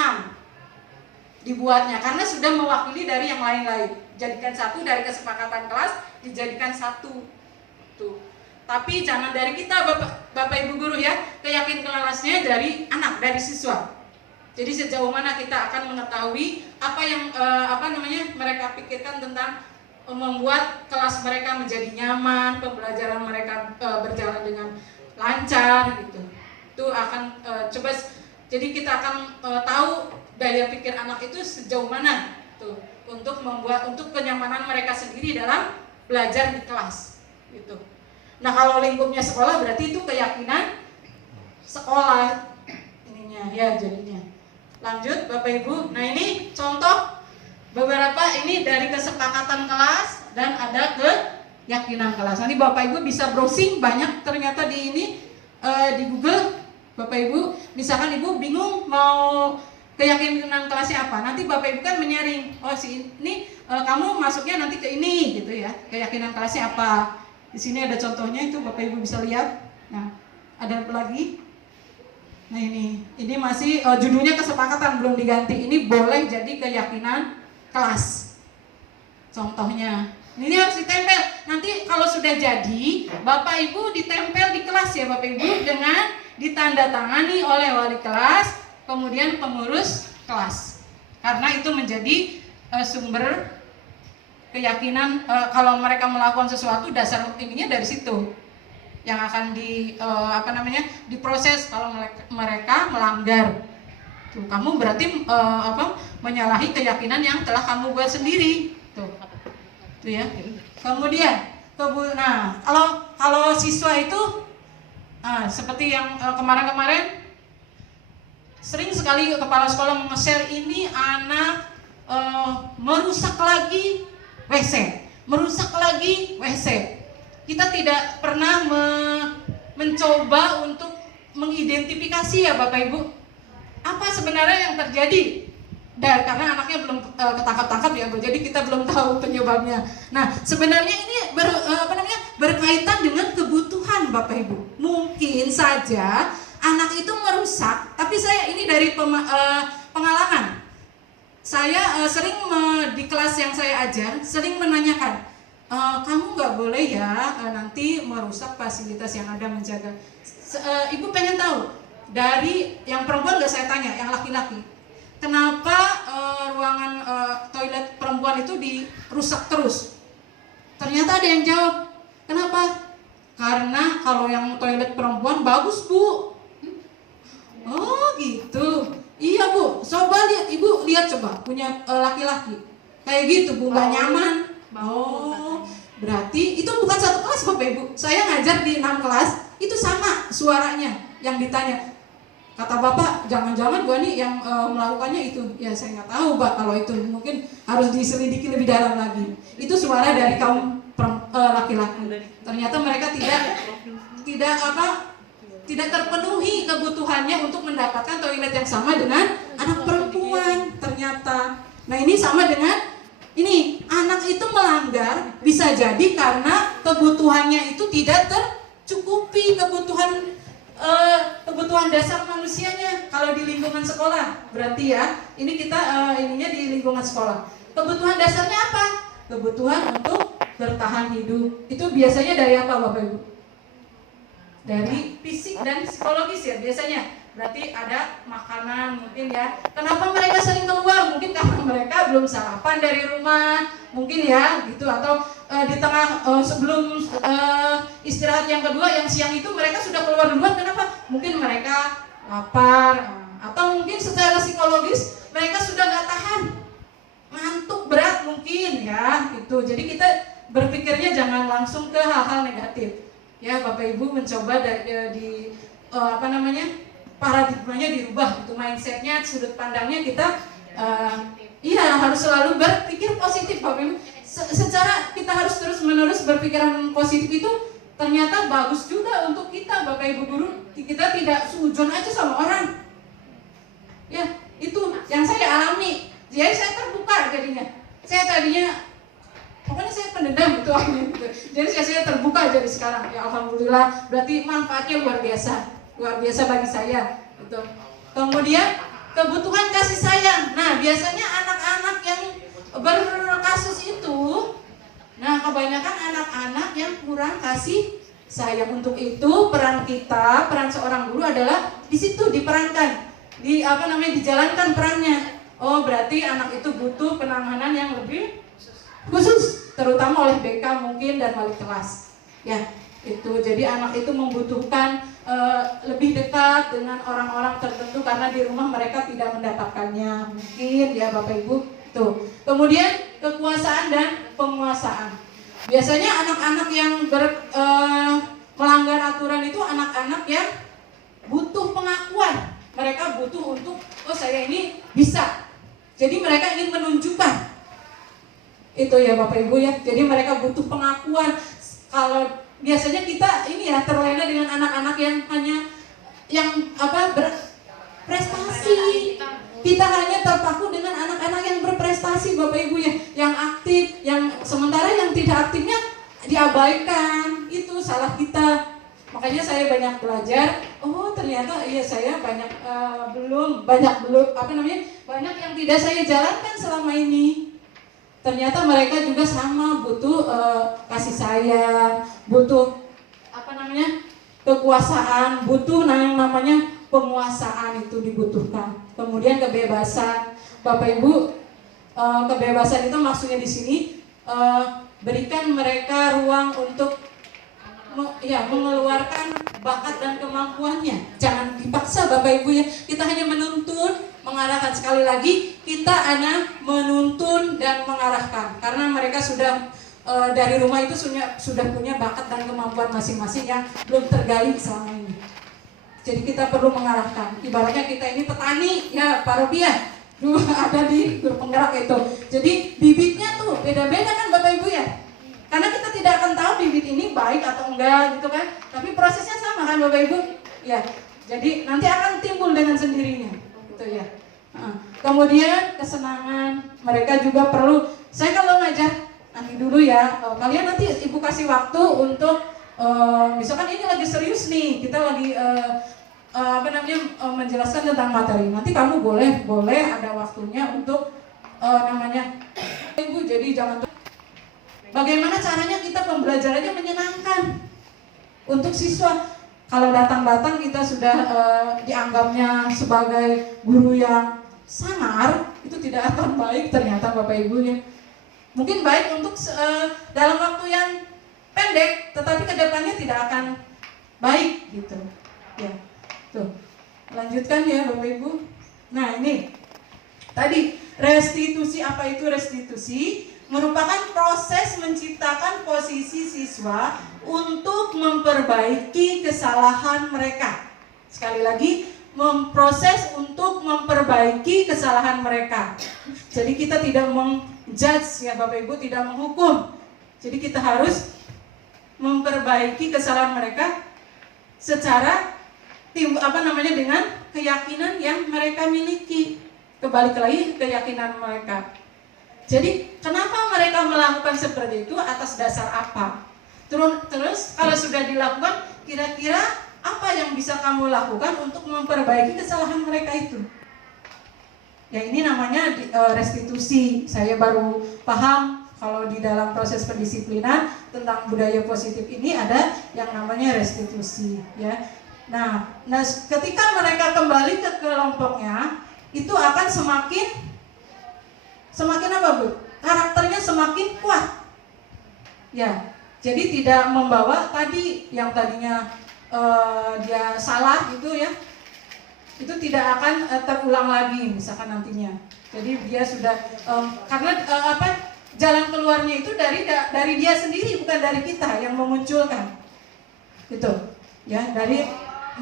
dibuatnya, karena sudah mewakili dari yang lain-lain. Jadikan satu dari kesepakatan kelas, dijadikan satu tuh. Tapi jangan dari kita Bapak Ibu guru ya, keyakinan kelasnya dari anak, dari siswa. Jadi sejauh mana kita akan mengetahui apa yang mereka pikirkan tentang membuat kelas mereka menjadi nyaman, pembelajaran mereka berjalan dengan lancar gitu. Itu akan coba, jadi kita akan tahu daya pikir anak itu sejauh mana tuh untuk kenyamanan mereka sendiri dalam belajar di kelas gitu. Nah, kalau lingkupnya sekolah berarti itu keyakinan sekolah ininya ya jadinya. Lanjut Bapak Ibu. Nah, ini contoh beberapa ini dari kesepakatan kelas dan ada keyakinan kelas. Nanti Bapak Ibu bisa browsing, banyak ternyata di di Google. Bapak Ibu, misalkan Ibu bingung mau keyakinan kelasnya apa, nanti Bapak Ibu kan menyaring. Oh, ini kamu masuknya nanti ke ini gitu ya. Keyakinan kelasnya apa? Di sini ada contohnya, itu Bapak Ibu bisa lihat. Nah, ada apa lagi? Nah, ini masih judulnya kesepakatan, belum diganti. Ini boleh jadi keyakinan kelas. Contohnya, ini harus ditempel. Nanti kalau sudah jadi, Bapak Ibu ditempel di kelas ya Bapak Ibu, dengan ditandatangani oleh wali kelas, kemudian pengurus kelas. Karena itu menjadi sumber keyakinan kalau mereka melakukan sesuatu, dasar ininya dari situ. Yang akan diproses kalau mereka melanggar. Tuh, kamu berarti menyalahi keyakinan yang telah kamu buat sendiri. Tuh ya. Kemudian kalau siswa itu seperti yang kemarin-kemarin sering sekali kepala sekolah nge-share, ini anak merusak lagi WC. Kita tidak pernah mencoba untuk mengidentifikasi ya Bapak Ibu, apa sebenarnya yang terjadi. Karena anaknya belum ketangkap-tangkap ya Bu, jadi kita belum tahu penyebabnya. Nah, sebenarnya ini berkaitan dengan kebutuhan Bapak Ibu. Mungkin saja anak itu merusak, tapi saya ini dari pengalaman. Saya sering di kelas yang saya ajar sering menanyakan, kamu nggak boleh ya nanti merusak fasilitas yang ada, menjaga. Ibu pengen tahu dari yang perempuan, nggak saya tanya, yang laki-laki, kenapa ruangan toilet perempuan itu dirusak terus? Ternyata ada yang jawab, kenapa? Karena kalau yang toilet perempuan bagus Bu. Oh gitu. Iya Bu, coba Ibu lihat coba punya laki-laki kayak gitu Bu, nggak nyaman. Oh, berarti itu bukan satu kelas Bapak Ibu. Saya ngajar di 6 kelas, itu sama suaranya yang ditanya. Kata Bapak, jangan-jangan Bu Ani yang melakukannya itu. Ya saya nggak tahu Pak, kalau itu mungkin harus diselidiki lebih dalam lagi. Itu suara dari kaum laki-laki. Ternyata mereka tidak terpenuhi kebutuhannya untuk mendapatkan toilet yang sama dengan anak perempuan ternyata. Nah, ini sama dengan ini, anak itu melanggar bisa jadi karena kebutuhannya itu tidak tercukupi, kebutuhan dasar manusianya. Kalau di lingkungan sekolah berarti ya, ini kita ininya di lingkungan sekolah. Kebutuhan dasarnya apa? Kebutuhan untuk bertahan hidup. Itu biasanya dari apa Bapak Ibu? Dari fisik dan psikologis ya biasanya. Berarti ada makanan mungkin ya. Kenapa mereka sering keluar? Mungkin karena mereka belum sarapan dari rumah, mungkin ya gitu. Atau di tengah sebelum istirahat yang kedua, yang siang itu mereka sudah keluar duluan. Kenapa? Mungkin mereka lapar. Atau mungkin secara psikologis mereka sudah gak tahan, ngantuk berat mungkin ya gitu. Jadi kita berpikirnya jangan langsung ke hal-hal negatif. ya Bapak Ibu mencoba apa namanya, paradigmanya dirubah, itu mindsetnya, sudut pandangnya kita harus selalu berpikir positif Bapak Ibu. Secara kita harus terus menerus berpikiran positif itu ternyata bagus juga untuk kita Bapak Ibu guru. Kita tidak sujon aja sama orang. Ya, itu yang saya alami. Jadi saya terbuka jadinya. Saya tadinya pokoknya saya pendendam gitu. Jadi saya terbuka jadi sekarang. Ya alhamdulillah, berarti manfaatnya luar biasa bagi saya. Gitu. Kemudian kebutuhan kasih sayang. Nah biasanya anak-anak yang berkasus itu, nah kebanyakan anak-anak yang kurang kasih sayang. Untuk itu peran kita, peran seorang guru adalah di situ diperankan, dijalankan perannya. Oh berarti anak itu butuh penanganan yang lebih khusus, terutama oleh BK mungkin dan wali kelas. Ya, itu jadi anak itu membutuhkan lebih dekat dengan orang-orang tertentu karena di rumah mereka tidak mendapatkannya. Mungkin ya Bapak Ibu. Tuh. Kemudian kekuasaan dan penguasaan. Biasanya anak-anak yang melanggar aturan itu anak-anak yang butuh pengakuan. Mereka butuh untuk, oh saya ini bisa. Jadi mereka ingin menunjukkan. Itu ya Bapak Ibu ya. Jadi mereka butuh pengakuan. Kalau biasanya kita ini ya terlena dengan anak-anak yang hanya berprestasi. Kita hanya terpaku dengan anak-anak yang berprestasi Bapak Ibu ya, yang aktif, yang sementara yang tidak aktifnya diabaikan. Itu salah kita. Makanya saya banyak belajar. Oh ternyata iya saya banyak yang tidak saya jalankan selama ini. Ternyata mereka juga sama butuh kasih sayang, butuh kekuasaan, butuh yang namanya penguasaan itu dibutuhkan. Kemudian kebebasan, Bapak Ibu, kebebasan itu maksudnya di sini berikan mereka ruang untuk mengeluarkan bakat dan kemampuannya. Jangan dipaksa Bapak Ibu ya. Kita hanya menuntun, mengarahkan. Sekali lagi kita hanya menuntun dan mengarahkan karena mereka sudah dari rumah itu sudah punya bakat dan kemampuan masing-masing yang belum tergali selama ini. Jadi kita perlu mengarahkan. Ibaratnya kita ini petani ya Pak Robi ya, ada di grup penggerak itu. Jadi bibitnya tuh beda-beda kan Bapak Ibu ya. Karena kita tidak akan tahu bibit ini baik atau enggak gitu kan. Tapi prosesnya sama kan Bapak Ibu? Ya. Jadi nanti akan timbul dengan sendirinya. Gitu ya. Kemudian kesenangan, mereka juga perlu. Saya kalau ngajar nanti dulu ya, kalian nanti Ibu kasih waktu untuk misalkan ini lagi serius nih, kita lagi menjelaskan tentang materi. Nanti kamu boleh ada waktunya untuk Ibu. Jadi jangan. Bagaimana caranya kita pembelajarannya menyenangkan untuk siswa. Kalau datang-datang kita sudah dianggapnya sebagai guru yang sangar, itu tidak akan baik ternyata Bapak Ibu ya. Mungkin baik untuk dalam waktu yang pendek, tetapi kedepannya tidak akan baik gitu. Ya, tuh. Lanjutkan ya Bapak Ibu. Nah ini tadi restitusi. Apa itu restitusi? Merupakan proses menciptakan posisi siswa untuk memperbaiki kesalahan mereka. Sekali lagi, memproses untuk memperbaiki kesalahan mereka. Jadi kita tidak menjudge ya Bapak Ibu, tidak menghukum. Jadi kita harus memperbaiki kesalahan mereka secara dengan keyakinan yang mereka miliki. Kembali lagi keyakinan mereka. Jadi kenapa mereka melakukan seperti itu, atas dasar apa? Terus kalau sudah dilakukan, kira-kira apa yang bisa kamu lakukan untuk memperbaiki kesalahan mereka itu? Ya ini namanya restitusi. Saya baru paham kalau di dalam proses pendisiplinan tentang budaya positif ini ada yang namanya restitusi. Ya. Nah ketika mereka kembali ke kelompoknya, itu akan semakin apa Bu? Karakternya semakin kuat. Ya, jadi tidak membawa tadi yang tadinya dia salah gitu ya. Itu tidak akan terulang lagi misalkan nantinya. Jadi dia sudah karena jalan keluarnya itu dari dia sendiri, bukan dari kita yang memunculkan. Gitu. Ya, dari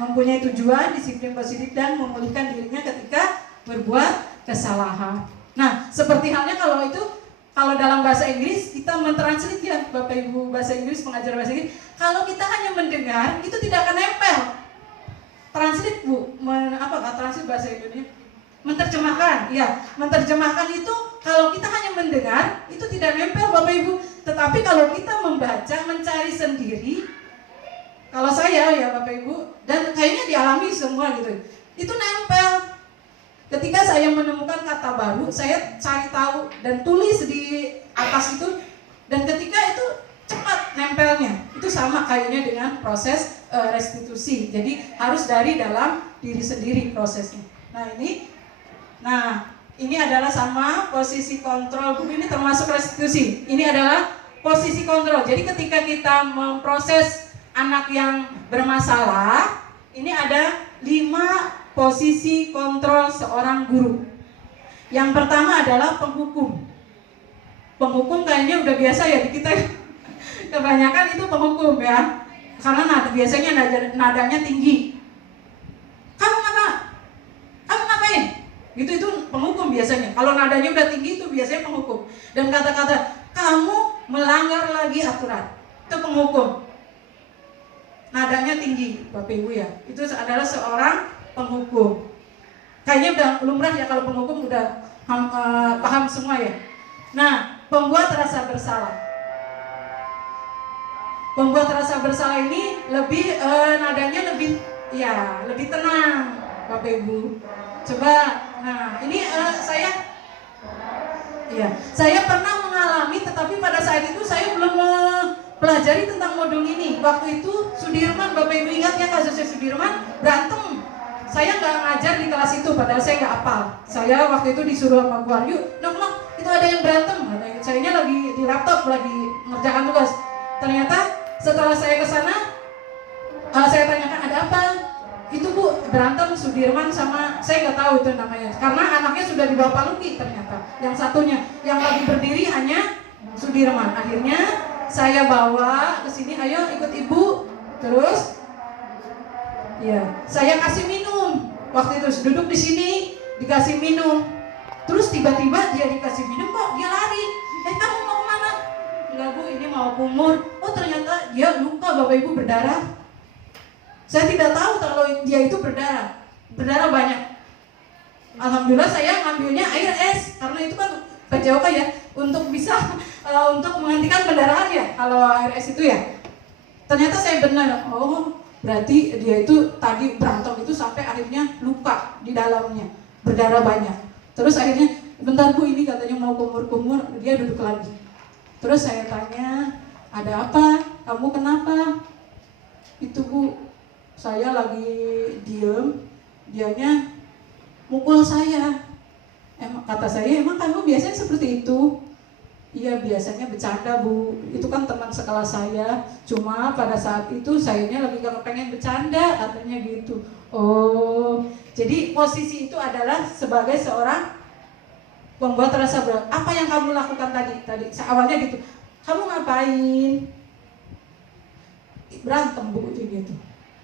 mempunyai tujuan, disiplin positif dan memulihkan dirinya ketika berbuat kesalahan. Nah, seperti halnya kalau dalam bahasa Inggris kita mentranslate ya, Bapak Ibu bahasa Inggris, pengajar bahasa Inggris, kalau kita hanya mendengar itu tidak akan nempel. Translate Bu, translate bahasa Indonesia? Menerjemahkan, ya, menerjemahkan itu kalau kita hanya mendengar itu tidak nempel Bapak Ibu. Tetapi kalau kita membaca, mencari sendiri, kalau saya ya Bapak Ibu, dan kayaknya dialami semua gitu, itu nempel. Ketika saya menemukan kata baru, saya cari tahu dan tulis di atas itu, dan ketika itu cepat nempelnya. Itu sama kayaknya dengan proses restitusi. Jadi harus dari dalam diri sendiri prosesnya. Nah ini adalah sama posisi kontrol. Ini termasuk restitusi. Ini adalah posisi kontrol. Jadi ketika kita memproses anak yang bermasalah, ini ada 5 posisi kontrol seorang guru. Yang pertama adalah penghukum. Penghukum kayaknya udah biasa ya di kita. Kebanyakan itu penghukum ya. Karena biasanya nadanya tinggi. Kamu ngapain? Itu penghukum biasanya. Kalau nadanya udah tinggi itu biasanya penghukum. Dan kata-kata kamu melanggar lagi aturan, itu penghukum. Nadanya tinggi, Bapak Ibu ya. Itu adalah seorang penghukum. Kayaknya udah lumrah ya kalau penghukum udah paham semua ya. Nah, pembuat rasa bersalah. Pembuat rasa bersalah ini lebih nadanya lebih tenang, Bapak Ibu. Coba, nah ini saya pernah mengalami, tetapi pada saat itu saya belum pelajari tentang modul ini. Waktu itu Sudirman, Bapak Ibu ingat ya kasusnya Sudirman berantem. Saya nggak ngajar di kelas itu, padahal saya nggak hafal. Saya waktu itu disuruh sama Bu Aryu, "Nok, itu ada yang berantem." Saya lagi di laptop, lagi mengerjakan tugas. Ternyata setelah saya ke sana, saya tanyakan ada apa? Itu Bu, berantem Sudirman sama, saya nggak tahu itu namanya. Karena anaknya sudah dibawa Pak Luki ternyata. Yang satunya, yang lagi berdiri hanya Sudirman. Akhirnya saya bawa ke sini, ayo ikut Ibu. Terus ya, saya kasih minum. Waktu itu duduk di sini, dikasih minum. Terus tiba-tiba dia dikasih minum kok dia lari. Kamu mau kemana? Enggak Bu, ini mau kumur. Oh ternyata dia luka Bapak Ibu, berdarah. Saya tidak tahu kalau dia itu berdarah banyak. Alhamdulillah saya ngambilnya air es, karena itu kan PJOK ya, untuk bisa untuk menghentikan pendarahan ya, kalau air es itu ya. Ternyata saya benar, berarti dia itu tadi berantem itu sampai akhirnya luka di dalamnya, berdarah banyak. Terus akhirnya, bentar Bu, ini katanya mau kumur-kumur, dia duduk lagi. Terus saya tanya, ada apa? Kamu kenapa? Itu Bu, saya lagi diem, dianya mukul saya. Kata saya, emang kamu biasanya seperti itu? Iya, biasanya bercanda Bu, itu kan teman sekelas saya. Cuma pada saat itu sayanya lagi gak pengen bercanda, katanya gitu. Oh, jadi posisi itu adalah sebagai seorang pembuat rasa berat. Apa yang kamu lakukan tadi awalnya gitu, kamu ngapain? Berantem Bu, gitu.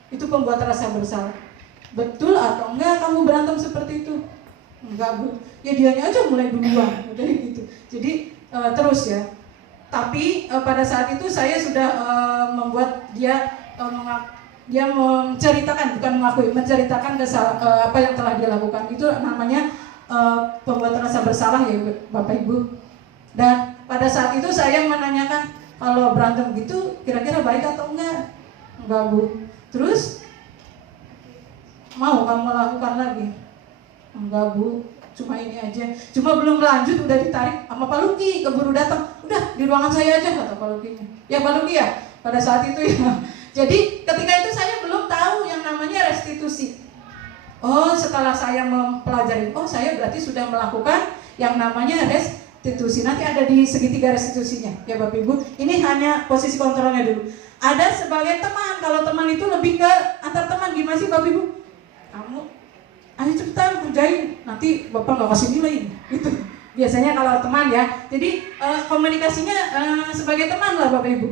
Itu pembuat rasa bersalah. Betul atau enggak kamu berantem seperti itu? Enggak Bu, ya dianya aja mulai duluan, gitu. Jadi terus ya. Tapi pada saat itu saya sudah membuat dia menceritakan, bukan mengakui, menceritakan apa yang telah dia lakukan. Itu namanya pembuat rasa bersalah ya Bapak Ibu. Dan pada saat itu saya menanyakan, kalau berantem gitu kira-kira baik atau enggak? Enggak Bu. Terus mau kamu lakukan lagi? Enggak Bu, cuma ini aja. Cuma belum lanjut udah ditarik sama Pak Luki, keburu datang. Udah di ruangan saya aja, kata Pak Lukinya. Ya Pak Luki ya, pada saat itu ya. Jadi ketika itu saya belum tahu yang namanya restitusi. Oh, setelah saya mempelajari, saya berarti sudah melakukan yang namanya restitusi. Nanti ada di segitiga restitusinya ya Bapak Ibu. Ini hanya posisi kontrolnya dulu. Ada sebagai teman. Kalau teman itu lebih ke antar teman. Gimana sih Bapak Ibu? Kamu ayo cepetan kerjain, nanti Bapak gak kasih nilai gitu. Biasanya kalau teman ya. Jadi komunikasinya sebagai teman lah Bapak Ibu.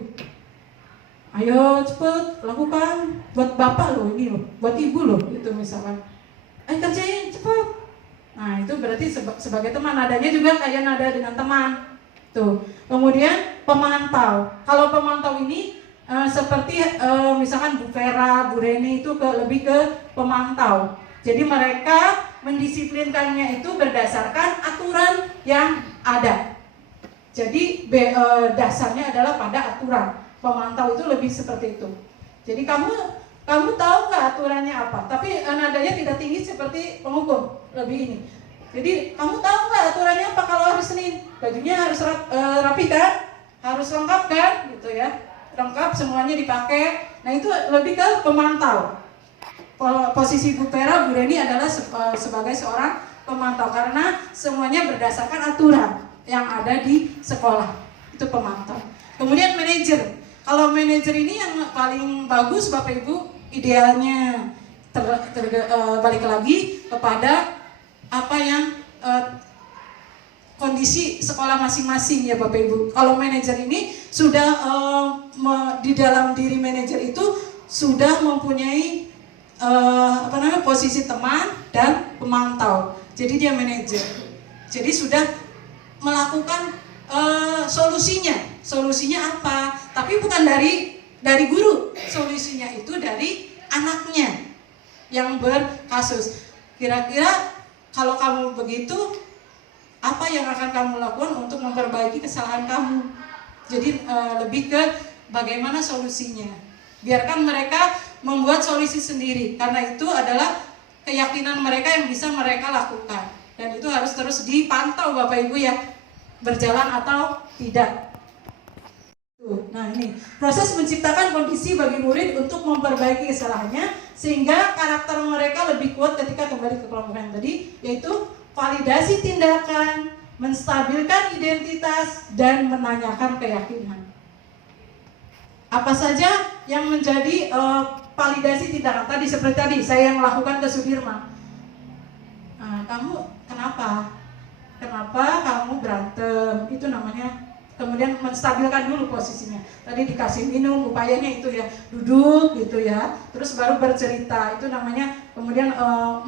Ayo cepet lakukan, buat bapak loh ini loh, buat ibu loh, gitu misalkan. Kerjain cepet. Nah itu berarti sebagai teman, nadanya juga kayak nada dengan teman. Tuh. Kemudian pemantau. Kalau pemantau ini seperti misalkan Bu Vera, Bu Reni itu lebih ke pemantau. Jadi mereka mendisiplinkannya itu berdasarkan aturan yang ada. Jadi dasarnya adalah pada aturan. Pemantau itu lebih seperti itu. Jadi kamu tahu nggak aturannya apa? Tapi nadanya tidak tinggi seperti penghukum, lebih ini. Jadi kamu tahu nggak aturannya apa kalau hari Senin? Bajunya harus rapi kan? Harus lengkap kan? Gitu ya. Lengkap semuanya dipakai. Nah itu lebih ke pemantau. Posisi Bu Vera, Bu Reni adalah sebagai seorang pemantau karena semuanya berdasarkan aturan yang ada di sekolah. Itu pemantau. Kemudian manajer. Kalau manajer ini yang paling bagus Bapak Ibu, idealnya balik lagi kepada apa yang kondisi sekolah masing-masing ya Bapak Ibu. Kalau manajer ini sudah di dalam diri manajer itu sudah mempunyai posisi teman dan pemantau. Jadi dia manajer. Jadi sudah melakukan solusinya. Solusinya apa? Tapi bukan dari guru. Solusinya itu dari anaknya yang berkasus. Kira-kira kalau kamu begitu, apa yang akan kamu lakukan untuk memperbaiki kesalahan kamu? Jadi lebih ke bagaimana solusinya. Biarkan mereka membuat solusi sendiri, karena itu adalah keyakinan mereka yang bisa mereka lakukan. Dan itu harus terus dipantau Bapak Ibu ya, berjalan atau tidak. Nah ini, proses menciptakan kondisi bagi murid untuk memperbaiki kesalahannya sehingga karakter mereka lebih kuat ketika kembali ke kelompok yang tadi, yaitu validasi tindakan, menstabilkan identitas, dan menanyakan keyakinan. Apa saja yang menjadi validasi tindakan tadi, seperti tadi saya yang melakukan ke Sudirman. Kamu kenapa? Kenapa kamu berantem? Itu namanya. Kemudian menstabilkan dulu posisinya. Tadi dikasih minum, upayanya itu ya duduk gitu ya. Terus baru bercerita. Itu namanya kemudian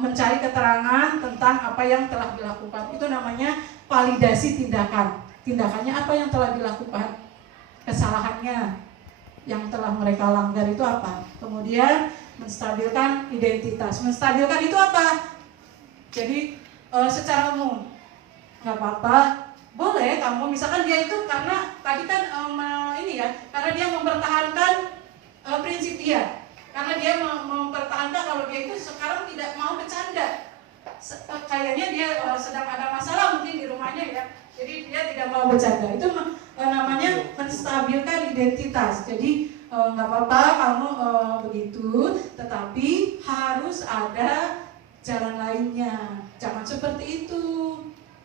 mencari keterangan tentang apa yang telah dilakukan. Itu namanya validasi tindakan. Tindakannya apa yang telah dilakukan? Kesalahannya yang telah mereka langgar itu apa? Kemudian menstabilkan identitas. Menstabilkan itu apa? Jadi secara umum nggak apa-apa, boleh kamu misalkan dia itu karena tadi kan karena dia mempertahankan prinsip dia, karena dia mempertahankan kalau dia itu sekarang tidak mau bercanda, kayaknya dia sedang ada masalah mungkin di rumahnya ya, jadi dia tidak mau bercanda. Itu namanya menstabilkan identitas. Jadi nggak apa-apa kamu begitu, tetapi harus ada jalan lainnya, jangan seperti itu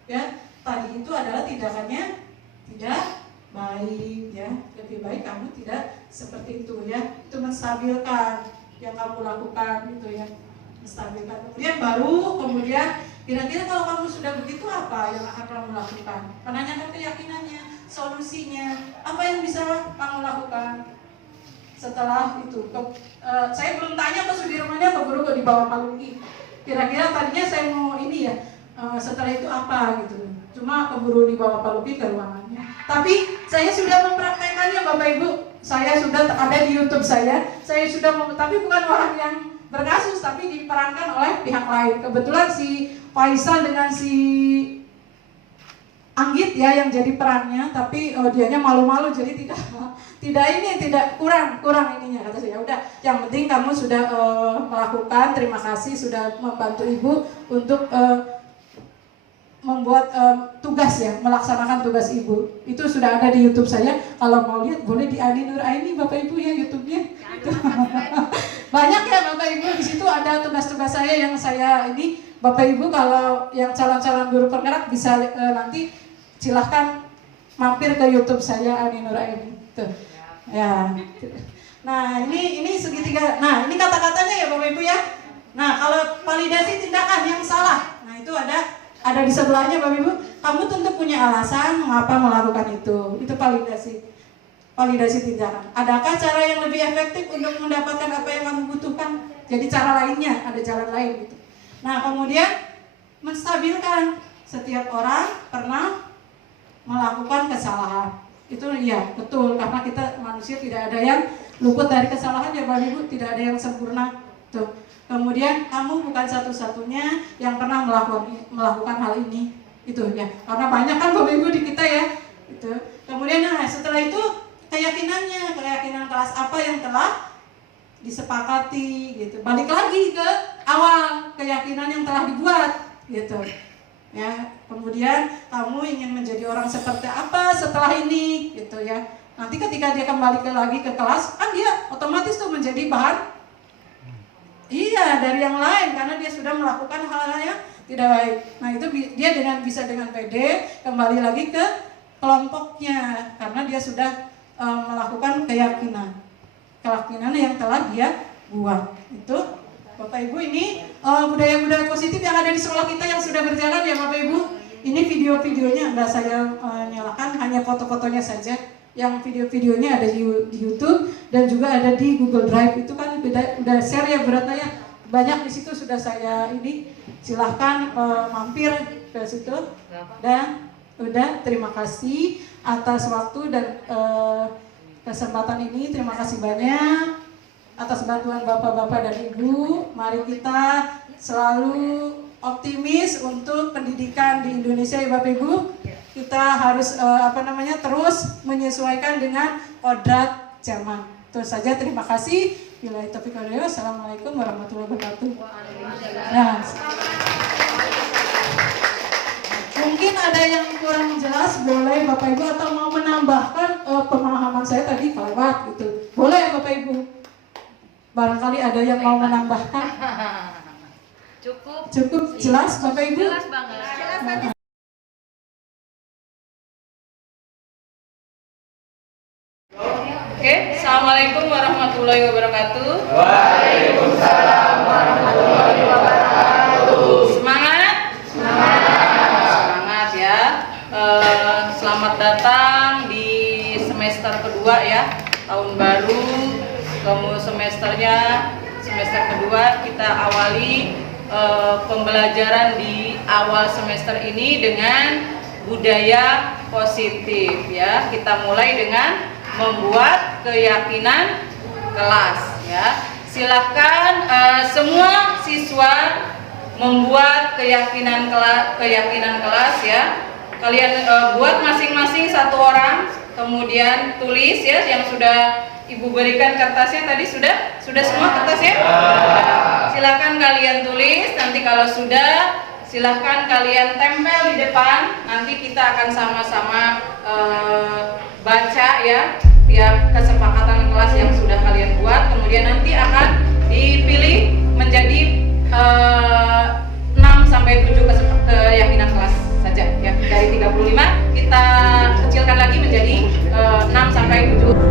ya. Tadi itu adalah tindakannya tidak baik ya, lebih baik kamu tidak seperti itu ya. Itu menstabilkan yang kamu lakukan gitu ya, menstabilkan. Kemudian kira-kira kalau kamu sudah begitu apa yang akan kamu lakukan? Menanyakan keyakinannya, solusinya, apa yang bisa kamu lakukan setelah itu. Saya belum tanya ke Sudirmannya, ke guru di bawah Palungi. Kira-kira tadinya saya mau ini ya, setelah itu apa gitu. Cuma keburu dibawa Pak Luki ke ruangannya. Tapi saya sudah mempraktekannya Bapak Ibu. Saya sudah ada di YouTube saya sudah tapi bukan orang yang berkasus, tapi diperankan oleh pihak lain. Kebetulan si Faisal dengan si Anggit ya yang jadi perannya, tapi dianya malu-malu jadi tidak kurang ininya kata saya. Udah, yang penting kamu sudah melakukan, terima kasih sudah membantu Ibu untuk membuat tugas ya, melaksanakan tugas Ibu. Itu sudah ada di YouTube saya. Kalau mau lihat boleh di Adi Nur Aini Bapak Ibu ya YouTube-nya. Banyak ya Bapak Ibu, di situ ada tugas-tugas saya yang saya ini. Bapak Ibu kalau yang calon-calon guru penggerak bisa nanti silahkan mampir ke YouTube saya Adi Nur Aini. Tuh. Ya. Nah, ini segitiga. Nah, ini kata-katanya ya Bapak Ibu ya. Nah, kalau validasi tindakan yang salah. Nah, itu ada di sebelahnya Bapak Ibu. Kamu tentu punya alasan mengapa melakukan itu. Itu validasi. validasi tindakan. Adakah cara yang lebih efektif untuk mendapatkan apa yang kamu butuhkan? Jadi cara lainnya, ada jalan lain gitu. Nah, kemudian menstabilkan. Setiap orang pernah melakukan kesalahan. Itu iya, betul, karena kita manusia tidak ada yang luput dari kesalahan ya Bapak Ibu, tidak ada yang sempurna. Tuh. Kemudian kamu bukan satu-satunya yang pernah melakukan hal ini. Itu ya. Karena banyak kan Bapak Ibu di kita ya. Itu. Kemudian nah, setelah itu keyakinan kelas apa yang telah disepakati gitu. Balik lagi ke awal, keyakinan yang telah dibuat gitu. Ya, kemudian kamu ingin menjadi orang seperti apa setelah ini gitu ya. Nanti ketika dia kembali lagi ke kelas, kan dia otomatis tuh menjadi bahan iya dari yang lain karena dia sudah melakukan hal-hal yang tidak baik. Nah, itu dia bisa dengan pede kembali lagi ke kelompoknya karena dia sudah melakukan keyakinan yang telah dia buat. Itu Bapak Ibu, ini budaya-budaya positif yang ada di sekolah kita yang sudah berjalan ya Bapak Ibu. Ini video-videonya enggak saya nyalakan, hanya foto-fotonya saja. Yang video-videonya ada di YouTube dan juga ada di Google Drive. Itu kan udah share ya beratnya. Banyak di situ sudah saya ini. Silahkan mampir ke situ. Dan udah, terima kasih atas waktu dan kesempatan ini. Terima kasih banyak atas bantuan Bapak-Bapak dan Ibu. Mari kita selalu optimis untuk pendidikan di Indonesia ya Bapak Ibu. Kita harus terus menyesuaikan dengan kodrat zaman. Itu saja, terima kasih. Billahi taufiq wal hidayah. Assalamualaikum warahmatullahi wabarakatuh. Nah, mungkin ada yang kurang jelas, boleh Bapak Ibu, atau mau menambahkan pemahaman saya tadi lewat gitu. Boleh Bapak Ibu. Barangkali ada yang mau menambahkan. Cukup jelas Bapak Ibu. Jelas banget. Oke, assalamualaikum warahmatullahi wabarakatuh. Waalaikumsalam warahmatullahi wabarakatuh. Semangat? Semangat ya. Selamat datang di semester kedua ya, tahun baru. Semester kedua kita awali pembelajaran di awal semester ini dengan budaya positif ya. Kita mulai dengan membuat keyakinan kelas ya. Silahkan semua siswa membuat keyakinan kelas ya. Kalian buat masing-masing satu orang, kemudian tulis ya yang sudah Ibu berikan kertasnya tadi. Sudah semua kertasnya? Silahkan kalian tulis. Nanti kalau sudah, silahkan kalian tempel di depan. Nanti kita akan sama-sama baca ya tiap kesepakatan kelas yang sudah kalian buat. Kemudian nanti akan dipilih menjadi 6 sampai 7 keyakinan kelas saja ya. Dari 35 kita kecilkan lagi menjadi 6 sampai 7.